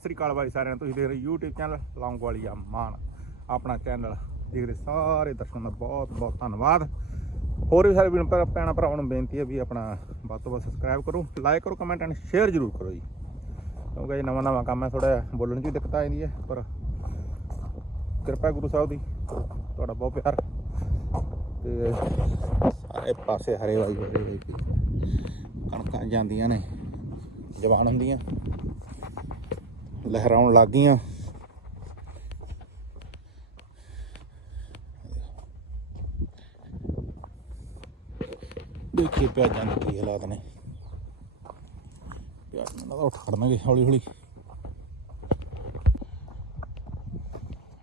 ਸਤਿ ਸ੍ਰੀ ਅਕਾਲ ਬਾਈ ਸਾਰਿਆਂ ਨੂੰ, ਤੁਸੀਂ ਦੇਖ ਰਹੇ ਹੋ YouTube ਚੈਨਲ ਲੌਂਗ ਵਾਲੀ ਆ ਮਾਨ। ਆਪਣਾ ਚੈਨਲ ਦੇਖ ਰਹੇ ਸਾਰੇ ਦਰਸ਼ਕਾਂ ਦਾ ਬਹੁਤ ਬਹੁਤ ਧੰਨਵਾਦ। ਹੋਰ ਵੀ ਸਾਰੇ ਵੀਰਾਂ ਭੈਣਾਂ ਭਰਾਵਾਂ ਨੂੰ ਬੇਨਤੀ ਹੈ ਵੀ ਆਪਣਾ ਵੱਧ ਤੋਂ ਵੱਧ ਸਬਸਕ੍ਰਾਈਬ ਕਰੋ ਲਾਈਕ ਕਰੋ ਕਮੈਂਟ ਐਂਡ ਸ਼ੇਅਰ ਜ਼ਰੂਰ ਕਰੋ ਜੀ। ਕਿਉਂਕਿ ਇਹ ਨਵਾਂ ਨਵਾਂ ਕੰਮ ਹੈ ਥੋੜਾ ਬੋਲਣ 'ਚ ਵੀ ਦਿੱਕਤ ਆ ਜਾਂਦੀ ਹੈ, ਪਰ ਕਿਰਪਾ ਗੁਰੂ ਸਾਹਿਬ ਦੀ, ਤੁਹਾਡਾ ਬਹੁਤ ਪਿਆਰ। ਤੇ ਸਾਰੇ ਪਾਸੇ ਹਰੇ ਵਾਈ ਹਰੇ ਹੋਏ ਕਣਕਾਂ ਜਾਂਦੀਆਂ ਨੇ, ਜਵਾਨ ਹੁੰਦੀਆਂ। ਲਹਿਰਾਉਣ ਲੱਗ ਗਈਆਂ। ਦੇਖੀ ਪਿਆਜ਼ਾਂ ਦੇ ਕੀ ਹਾਲਾਤ ਨੇ। ਪਿਆਜ਼ ਮੈਨੂੰ ਉੱਠ ਖੜਨਗੇ ਹੌਲੀ ਹੌਲੀ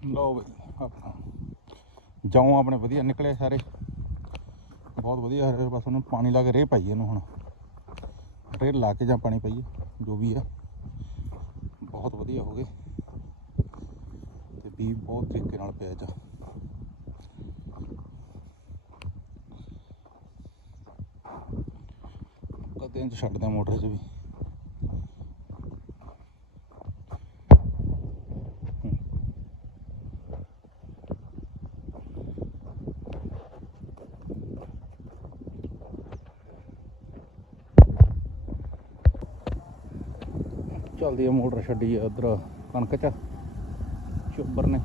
ਲਓ ਬਈ, ਆਪਣਾ ਜੌਂ ਆਪਣੇ ਵਧੀਆ ਨਿਕਲੇ ਸਾਰੇ। ਬਹੁਤ ਵਧੀਆ ਹਰੇ, ਬਸ ਉਹਨੂੰ ਪਾਣੀ ਲਾ ਕੇ ਰੇਹ ਪਾਈਏ ਇਹਨੂੰ ਹੁਣ। ਰੇ ਲਾ ਕੇ ਜਾਂ ਪਾਣੀ ਪਾਈਏ, ਜੋ ਵੀ ਆ। ਬਹੁਤ ਵਧੀਆ ਹੋ ਗਏ। ਤੇ ਵੀ ਬਹੁਤ ਤਰੀਕੇ ਨਾਲ ਪਿਆ ਜਾ ਕਦੇ ਇੰਚ ਛੱਡਦੇ ਮੋਟਰ 'ਚ ਵੀ। ਚੱਲਦੀ ਆ ਮੋਟਰ ਛੱਡੀ ਆ ਉਧਰ ਕਣਕ ਚ। ਚੋਬਰ ਨੇ।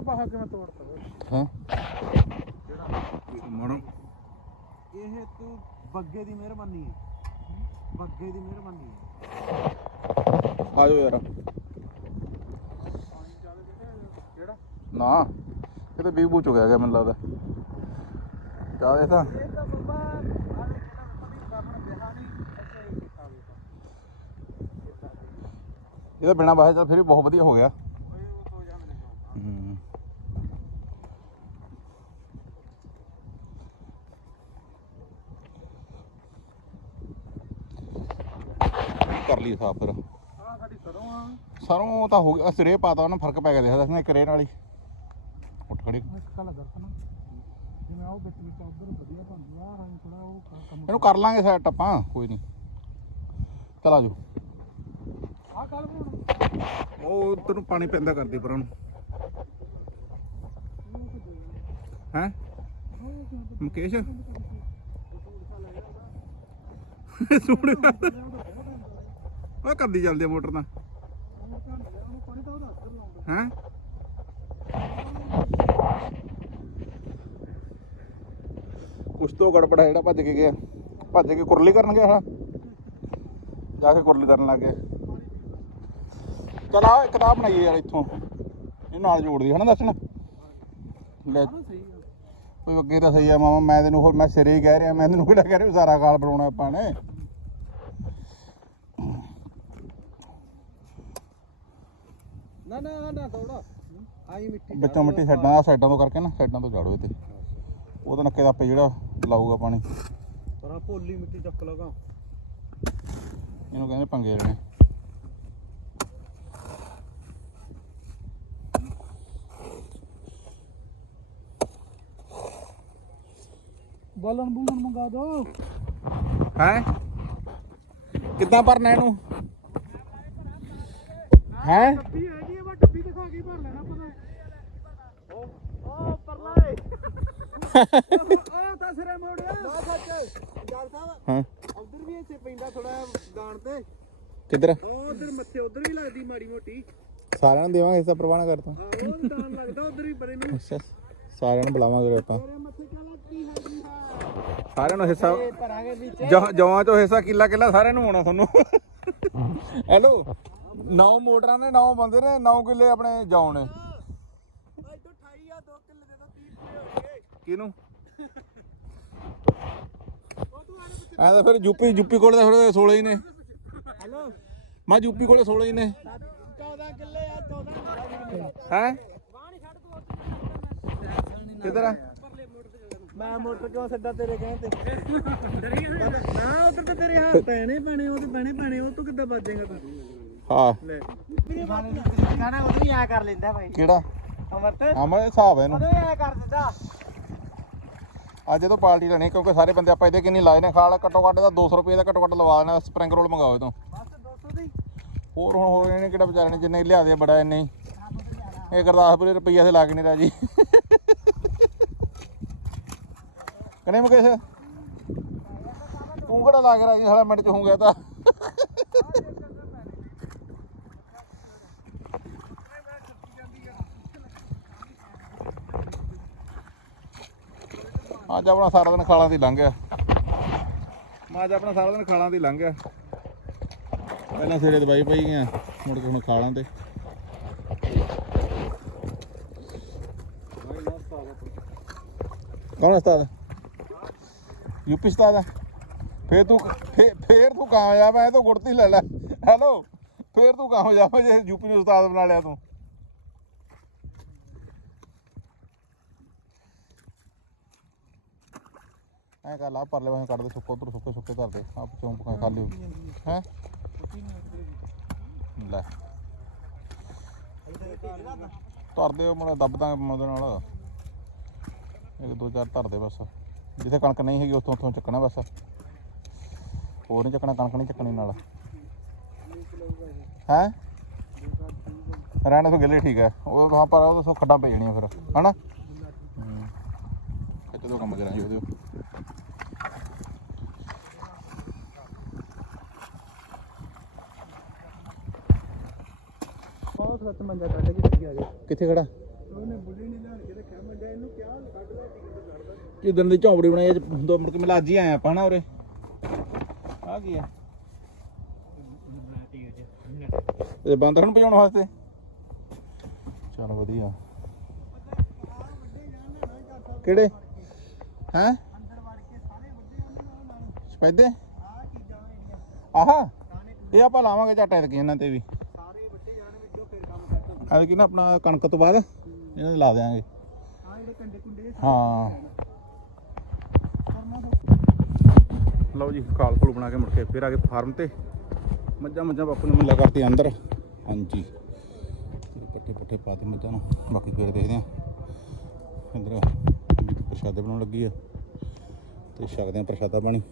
ਆ ਬਾਹ ਕਿਵੇਂ ਤੋੜਤਾ ਓਏ? ਹਾਂ। ਮਣੋ ਇਹ ਤੂੰ ਬੱਗੇ ਦੀ ਮਿਹਰਬਾਨੀ ਹੈ। ਬੱਗੇ ਦੀ ਮਿਹਰਬਾਨੀ ਹੈ। ਆ ਜਾਓ ਯਾਰ। ਕਿਹੜਾ? ਨਾ ਕਿਤੇ ਬੀਬੂ ਹੋ ਗਿਆ ਮੈਨੂੰ ਲੱਗਦਾ। ਜਾ ਦੇ ਤਾਂ ਇਹ ਤਾਂ ਬੱਬਾ ਆ ਕਿਹੜਾ ਕਦੀ ਕਰਨ ਬਿਹਾ ਨਹੀਂ ਅੱਛਾ ਇਹ ਕੀਤਾ ਵੇ ਇਹਦਾ ਬਿਨਾ ਬਾਹਰ ਚੱਲ ਫਿਰ ਵੀ ਬਹੁਤ ਵਧੀਆ ਹੋ ਗਿਆ ਓਏ ਉਹ ਤੋਂ ਜਾ ਮੇਰੇ ਕੋਲ ਹੂੰ ਕਰ ਲਈ ਸਾਫ਼ ਫਿਰ। ਆ ਸਾਡੀ ਸਰੋਂ ਆ। ਸਰੋਂ ਤਾਂ ਹੋ ਗਿਆ ਸਰੇ ਪਾਤਾ ਉਹਨਾਂ ਫ਼ਰਕ ਪੈ ਗਿਆ ਦੇਖਦਾ ਸੀ ਨਾ ਇੱਕ ਰੇਹ ਨਾਲ ਹੀ। ਉੱਠ ਖੜੀ। ਇੱਕ ਗੱਲ ਦੱਸਣਾ ਜਿਵੇਂ ਆਹ ਵਿੱਚ ਵਿੱਚ ਉਧਰ ਵਧੀਆ ਬਣਦੀ ਆ ਰੰਗ ਥੋੜਾ ਉਹ ਕੰਮ ਇਹਨੂੰ ਕਰ ਲਾਂਗੇ ਸੈਟ ਆਪਾਂ ਕੋਈ ਨਹੀਂ। ਚਲ ਆਜੋ ਆ ਕੱਲ ਬਣਾਉਣਾ ਉਹ ਤੈਨੂੰ ਪਾਣੀ ਪੈਂਦਾ ਕਰਦੀ ਪਰ ਉਹਨੂੰ ਹੈ? ਮੁਕੇਸ਼? ਸੁਣ ਉਹ ਕਰਦੀ ਚੱਲਦੀ ਆ ਮੋਟਰ ਤਾਂ। ਹੈ? ਕੁਛ ਤੋਂ ਗੜਬੜ ਜਿਹੜਾ ਭੱਜ ਕੇ ਗਿਆ। ਭੱਜ ਕੇ ਕੁਰਲੀ ਕਰਨ ਗਿਆ ਹਾਂ ਜਾ ਕੇ ਕੁਰਲੀ ਕਰਨ ਲੱਗ ਗਿਆ। ਚਲ ਆ ਕਿਤਾਬ ਬਣਾਈਏ ਯਾਰ ਇੱਥੋਂ। ਇਹ ਨਾਲ ਜੋੜਦੀ ਹਨਾ ਦੱਸਣਾ ਲੈ। ਸਹੀ ਕੋਈ ਅੱਗੇ ਤਾਂ ਸਹੀ ਆ ਮਾਮਾ, ਮੈਂ ਤੈਨੂੰ ਹੋਰ ਮੈਂ ਸਿਰੇ ਹੀ ਕਹਿ ਰਿਹਾ, ਮੈਂ ਤੈਨੂੰ ਕਿਹੜਾ ਕਹਿ ਰਿਹਾ ਸਾਰਾ ਗਾਲ ਬਣਾਉਣਾ ਆਪਾਂ ਨੇ। ਨਾ ਆਈ ਮਿੱਟੀ ਵਿੱਚੋਂ ਮਿੱਟੀ ਸਾਈਡਾਂ ਆ ਸਾਈਡਾਂ ਤੋਂ ਕਰਕੇ ਨਾ ਸਾਈਡਾਂ ਤੋਂ ਝਾੜੋ ਤੇ ਉਹਦੇ ਨੱਕੇ ਦਾ ਆਪੇ ਜਿਹੜਾ ਲਾਊਗਾ ਪਾਣੀ। ਪਰ ਆ ਭੋਲੀ ਮਿੱਟੀ ਚੱਕ ਲਗਾ ਇਹਨੂੰ ਕਹਿੰਦੇ ਪੰਗੇ ਲੈਣੇ। ਬਾਲਣ ਬੂਲਣ ਮੰਗਾ ਦੋ। ਹੈ? ਕਿੱਦਾਂ ਭਰਨਾ ਇਹਨੂੰ? ਹੈ। ਡੱਬੀ ਹੈਗੀ ਆ ਵਾ ਡੱਬੀ ਦਿਖਾ ਕੇ ਭਰ ਲੈਣਾ ਪਤਾ ਉਹ ਉਹ ਪਰਲਾ ਏ ਉਹ ਤਾਂ ਸਿਰੇ ਮੋੜਿਆ ਨਾ ਸੱਚ ਜਲ ਸਾਹਿਬ ਹਾਂ। ਉਧਰ ਵੀ ਇੱਥੇ ਪੈਂਦਾ ਥੋੜਾ ਗਾਣ ਤੇ ਕਿੱਧਰ? ਉਹ ਉਧਰ ਮੱਥੇ ਉਧਰ ਵੀ ਲੱਗਦੀ ਮਾੜੀ ਮੋਟੀ ਸਾਰਿਆਂ ਨੂੰ ਦੇਵਾਂਗੇ ਇਸ ਦਾ ਪ੍ਰਵਾਹ ਨਾ ਕਰ ਤੂੰ। ਹਾਂ ਉਹ ਵੀ ਦਾਨ ਲੱਗਦਾ ਉਧਰ ਵੀ ਬੜੇ ਨੂੰ ਅੱਛਾ ਸਾਰਿਆਂ ਨੂੰ ਬੁਲਾਵਾਂਗੇ ਆਪਾਂ। ਸਾਰਿਆਂ ਨੂੰ ਹਿੱਸਾ ਭਰਾਂਗੇ ਵਿੱਚ। ਜੌਂ- ਜੌਆਂ ਚੋਂ ਹਿੱਸਾ ਕਿੱਲਾ ਕਿੱਲਾ ਸਾਰਿਆਂ ਨੂੰ ਆਉਣਾ ਤੁਹਾਨੂੰ। ਹੈਲੋ? ਨੌ ਮੋਟਰਾਂ ਨੇ ਨੌ ਬੰਦੇ ਨੇ ਨੌ ਕਿੱਲੇ ਆਪਣੇ ਜੌਂ ਨੇ ਅੱਜ ਤੋਂ 28 ਆ 2 ਕਿੱਲੇ ਦੇ ਤਾਂ 30 ਕਿੱਲੇ ਹੋ ਗਏ ਕਿਹਨੂੰ? ਉਹ ਤੂੰ ਆਲੇ ਪਿੱਛੇ ਐ ਤਾਂ ਫਿਰ ਯੂਪੀ ਯੂਪੀ ਕੋਲ ਤਾਂ ਫਿਰ 16 ਹੀ ਨੇ। ਹੈਲੋ? ਮੈਂ ਯੂਪੀ ਕੋਲੇ 16 ਹੀ ਨੇ। 14 ਕਿੱਲੇ ਆ 14 ਹੈ? ਕਿੱਧਰ ਆ? ਮੈਂ ਮੋਟਰ ਕਿਉਂ ਛੱਡਾ ਤੇਰੇ ਕਹਿਣ ਤੇ? ਨਾ ਉਧਰ ਤੇ ਤੇਰੇ ਹੱਥ ਪੈਣੇ ਪੈਣੇ ਉਹ ਤੇ ਪੈਣੇ ਪੈਣੇ ਉਹ ਤੂੰ ਕਿੱਦਾਂ ਬਚੇਗਾ ਤੂੰ? ਹਾਂ। ਗਾਣਾ ਉਧਰ ਹੀ ਆ ਕਰ ਲੈਂਦਾ ਭਾਈ। ਕਿਹੜਾ? ਅਮਰਤ। ਆ ਮੈਂ ਹਿਸਾਬ ਹੈ ਇਹਨੂੰ। ਉਦੋਂ ਹੀ ਆ ਕਰ ਦਿੰਦਾ ਅੱਜ ਜਦੋਂ ਪਾਰਟੀ ਲੈਣੀ ਕਿਉਂਕਿ ਸਾਰੇ ਬੰਦੇ ਆਪਾਂ ਇਹਦੇ ਕਿੰਨੀ ਲਾਏ ਨੇ ਖਾਲ ਘੱਟੋ ਘੱਟ ਦਾ 200 ਰੁਪਏ ਦਾ ਘੱਟੋ ਘੱਟ ਲਵਾ ਦੇਣਾ ਸਪਰਿੰਗ ਰੋਲ ਮੰਗਾਓ ਇਹ ਤੋਂ। ਬਸ 200 ਦੀ। ਹੋਰ ਹੁਣ ਹੋਰ ਇਹਨੇ ਕਿਹੜਾ ਵਿਚਾਰੇ ਨੇ ਜਿੰਨੇ ਲਿਆਦੇ ਬੜਾ ਇੰਨੇ ਹੀ। ਇਹ ਗੁਰਦਾਸਪੁਰੇ ਰੁਪਈਆ ਤੇ ਲਾ ਕੇ ਨਹੀਂ ਕਨੇ ਮੁਕੇਸ਼ ਤੂੰ ਕਿਹੜਾ ਲਾ ਕੇ ਰਾਜੀ ਸਾਲਾ ਮਿੰਟ ਚ ਹੋ ਗਿਆ ਤਾਂ। ਅੱਜ ਆਪਣਾ ਸਾਰਾ ਦਿਨ ਖਾਲਾਂ ਦੀ ਲੰਘ ਗਿਆ ਮੈਂ ਅੱਜ ਆਪਣਾ ਸਾਰਾ ਦਿਨ ਖਾਲਾਂ ਦੀ ਲੰਘ ਗਿਆ ਪਹਿਲਾਂ ਸਵੇਰੇ ਦਵਾਈ ਪਈ ਗਿਆ ਮੁੜ ਕੇ ਹੁਣ ਖਾਲਾਂ ਤੇ। ਕੌਣ ਉਸਤਾਦ? ਯੂਪੀ ਉਸਤਾਦ ਆ? ਫੇਰ ਤੂੰ ਫੇਰ ਤੂੰ ਕਾਮਯਾਬ ਐ ਤੂੰ ਗੁੜਤੀ ਲੈ ਲੈ ਹੈਲੋ ਫੇਰ ਤੂੰ ਕਾਮਯਾਬ ਜੇ ਯੂਪੀ ਨੂੰ ਉਸਤਾਦ ਬਣਾ ਲਿਆ ਤੂੰ। ਐ ਕਰ ਲਾ, ਪਰਲੇ ਵਾਂ ਕੱਢ ਦੇ, ਸੁੱਕੋ ਉਧਰ ਸੁੱਕੇ ਸੁੱਕੇ ਧਰ ਦੇ। ਆਪ ਚੌਂਕ ਖਾਲੀ ਹੈ? ਲੈ। ਧਰ ਦੇ ਮੜਾ, ਦੱਬ ਦਾਂਗੇ ਉਹਦੇ ਨਾਲ। ਇੱਕ, ਦੋ, ਚਾਰ ਧਰ ਦੇ ਬਸ। ਜਿੱਥੇ ਕਣਕ ਨਹੀਂ ਹੈਗੀ, ਉੱਥੋਂ ਉੱਥੋਂ ਚੱਕਣਾ ਬਸ। ਹੋਰ ਨਹੀਂ ਚੱਕਣਾ, ਕਣਕ ਨਹੀਂ ਚੱਕਣੀ ਨਾਲ। ਹੈ? ਰਹਿਣੇ ਤੋਂ ਗਿੱਲੇ ਠੀਕ ਹੈ। ਉਹ ਹਾਂ ਪਰ ਉਹ ਤਾਂ ਖੱਡਾਂ ਪੈ ਜਾਣੀਆਂ ਫਿਰ। ਹਨਾ? ਹੂੰ। ਇੱਥੇ ਤੋਂ ਕੰਮ ਕਰਾਂਗੇ, ਉਹਦੇ। ਸੱਤ ਮੰਜਾ ਕੱਢ ਕੇ ਦਿੱਤੀ ਆ ਗਿਆ ਕਿੱਥੇ ਖੜਾ? ਉਹਨੇ ਬੁੱਢੀ ਨਹੀਂ ਲਿਆਣ ਕੇ ਰੱਖਿਆ ਮੰਜਾ ਇਹਨੂੰ ਕਿਹਾ ਕੱਢ ਲੈ ਟਿਕਟ ਕੱਢਦਾ ਜਿੱਦਣ ਦੀ ਝੌਂਪੜੀ ਬਣਾਈ ਅੱਜ ਦੋ ਮੁੜ ਕੇ ਮਿਲਾ ਅੱਜ ਹੀ ਆਪਾਂ ਨਾ ਉਰੇ। ਆ ਕੀ ਆ? ਇਹ ਬਾਂਦਰ ਨੂੰ ਭਜਾਉਣ ਵਾਸਤੇ। ਚਲ ਵਧੀਆ। ਕਿਹੜੇ? ਹੈ? ਅੰਦਰ ਵੜ ਕੇ ਸਾਰੇ ਵੱਡੇ ਉਹਨੇ ਨਾਲ ਨਾਲ ਸਪੈਦੇ? ਆਹ ਇਹ ਆਪਾਂ ਲਾਵਾਂਗੇ ਝੱਟ ਇਹਨਾਂ ਤੇ ਵੀ ਸਾਰੇ ਵੱਡੇ ਜਾਣ ਵਿੱਚੋਂ ਫਿਰ ਹੋ ਐਤਕੀ ਨਾ ਆਪਣਾ ਕਣਕ ਤੋਂ ਬਾਅਦ ਇਹਨਾਂ ਦੇ ਲਾ ਦੇਾਂਗੇ ਹਾਂ ਇਹਦੇ ਕੰਡੇ ਕੁੰਡੇ ਹਾਂ। ਲਓ ਜੀ ਕਾਲ ਕੋਲ ਬਣਾ ਕੇ ਮੁੜ ਕੇ ਫਿਰ ਆ ਗਏ ਫਾਰਮ ਤੇ। ਮੱਝਾਂ ਮੱਝਾਂ ਬਾਪੂ ਨੇ ਮਿਲਾ ਕਰਤੀ ਅੰਦਰ। ਹਾਂਜੀ। ਪੱਠੇ ਪੱਠੇ ਪਾ ਤੇ ਮੱਝਾਂ ਨੂੰ। ਬਾਕੀ ਫਿਰ ਦੇਖਦੇ ਆ ਅੰਦਰ ਪ੍ਰਸ਼ਾਦੇ ਬਣਾਉਣ ਲੱਗੀ ਆ। ਤੇ ਛਕਦੇ ਆ ਪ੍ਰਸ਼ਾਦਾ ਪਾਣੀ।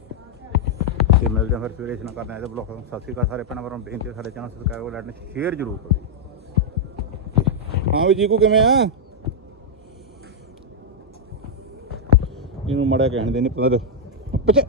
ਤੇ ਮਿਲਦੇ ਆ ਫਿਰ ਸਵੇਰੇ ਇਸ਼ਨਾ ਕਰਦੇ ਆ ਇਹਦੇ ਬਲੌਗ ਸਤਿ ਸ਼੍ਰੀ ਅਕਾਲ ਸਾਰੇ ਭੈਣਾਂ ਭਰਾਵਾਂ ਬੇਨਤੀ ਸਾਡੇ ਚੈਨਲ ਸਬਸਕ੍ਰਾਈਬ ਕਰੋ ਨੇ ਸ਼ੇਅਰ ਜ਼ਰੂਰ ਕਰੋ ਹਾਂ ਵੀ ਜੀਕੂ ਕਿਵੇਂ ਆ? ਇਹਨੂੰ ਮੜਾ ਕਹਿਣ ਦੇ ਨਹੀਂ ਪਤਾ ਪਿੱਛੇ